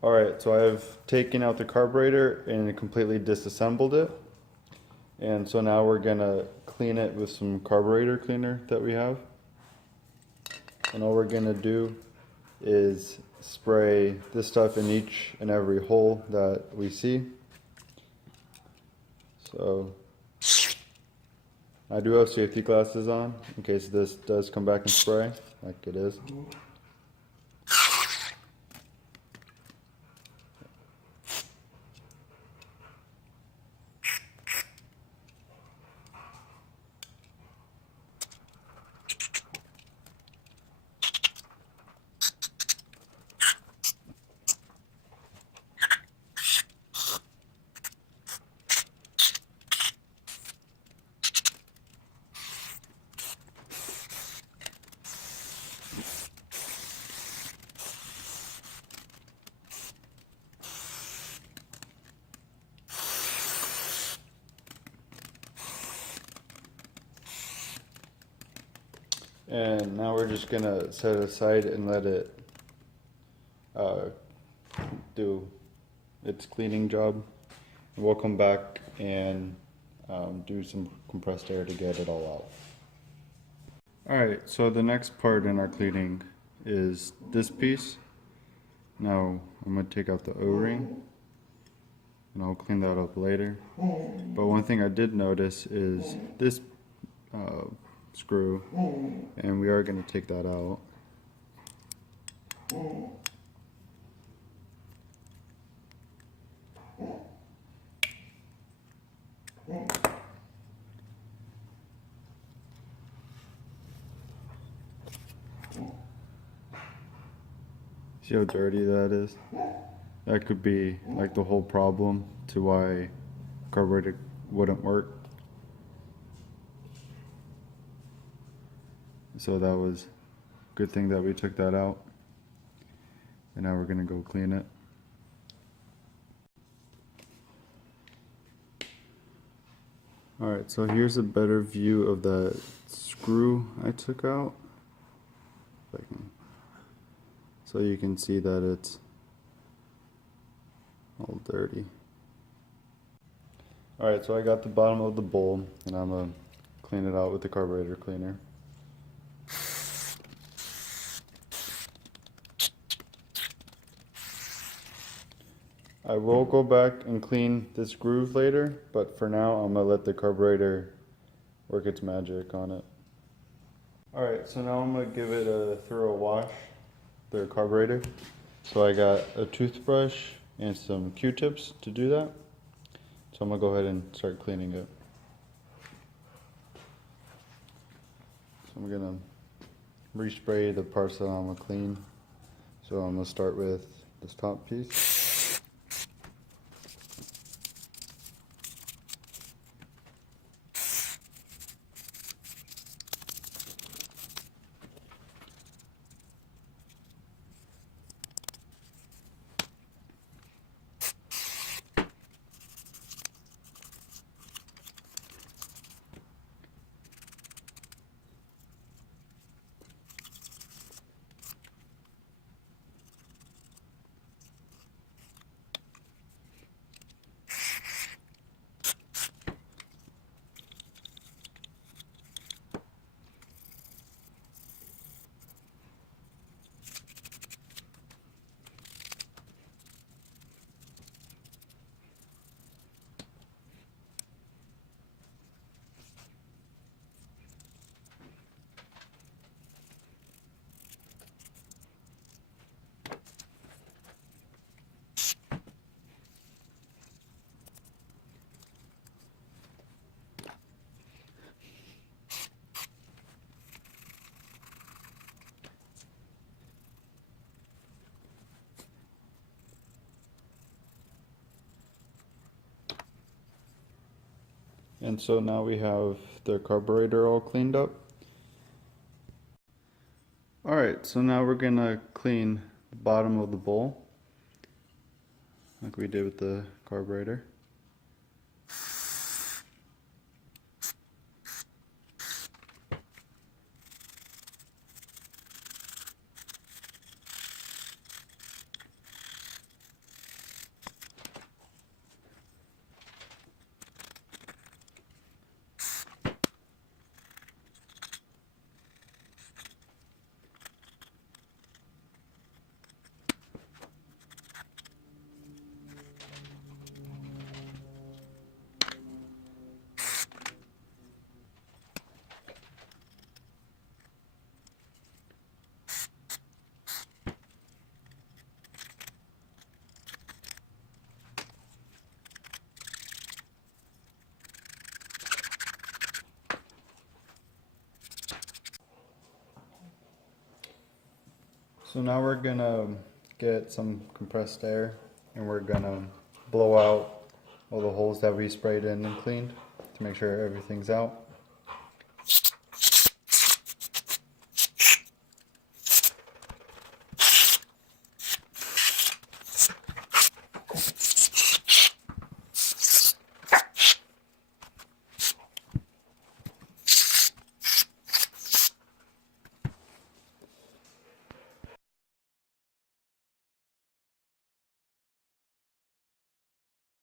Alright, so I've taken out the carburetor and completely disassembled it. And so now we're gonna clean it with some carburetor cleaner that we have. And all we're gonna do is spray this stuff in each and every hole that we see. So I do have safety glasses on in case this does come back and spray, like it is. And now we're just gonna set it aside and let it do its cleaning job. And we'll come back and do some compressed air to get it all out. Alright, so the next part in our cleaning is this piece. Now I'm going to take out the O-ring and I'll clean that up later. But one thing I did notice is this screw, and we are going to take that out. See how dirty that is? That could be like the whole problem to why carburetor wouldn't work. So that was a good thing that we took that out. And now we're gonna go clean it. Alright, so here's a better view of the screw I took out. So you can see that it's all dirty. Alright, so I got the bottom of the bowl and I'm gonna clean it out with the carburetor cleaner. I will go back and clean this groove later, but for now I'm gonna let the carburetor work its magic on it. Alright, so now I'm gonna give it a thorough wash, the carburetor. So I got a toothbrush and some Q-tips to do that. So I'm gonna go ahead and start cleaning it. So I'm gonna respray the parts that I'm gonna clean. So I'm gonna start with this top piece. And so now we have the carburetor all cleaned up. Alright, so now we're gonna clean the bottom of the bowl, like we did with the carburetor. So now we're gonna get some compressed air and we're gonna blow out all the holes that we sprayed in and cleaned to make sure everything's out.